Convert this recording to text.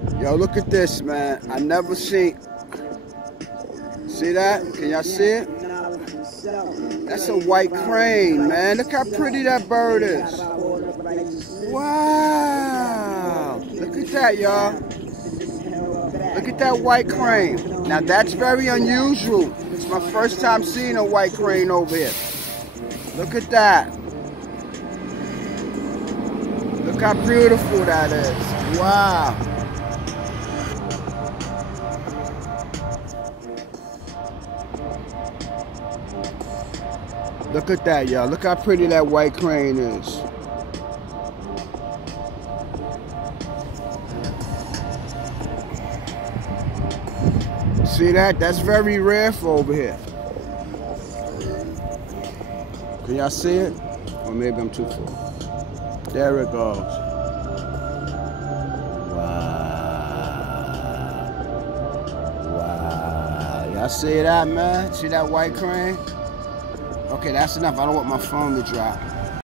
Yo, look at this, man. I never seen. See that? Can y'all see it? That's a white crane, man. Look how pretty that bird is. Wow. Look at that, y'all. Look at that white crane. Now, that's very unusual. It's my first time seeing a white crane over here. Look at that. Look how beautiful that is. Wow. Look at that, y'all. Look how pretty that white crane is. See that? That's very rare for over here. Can y'all see it? Or maybe I'm too far. There it goes. Wow. Wow. Y'all see that, man? See that white crane? Okay, that's enough. I don't want my phone to drop.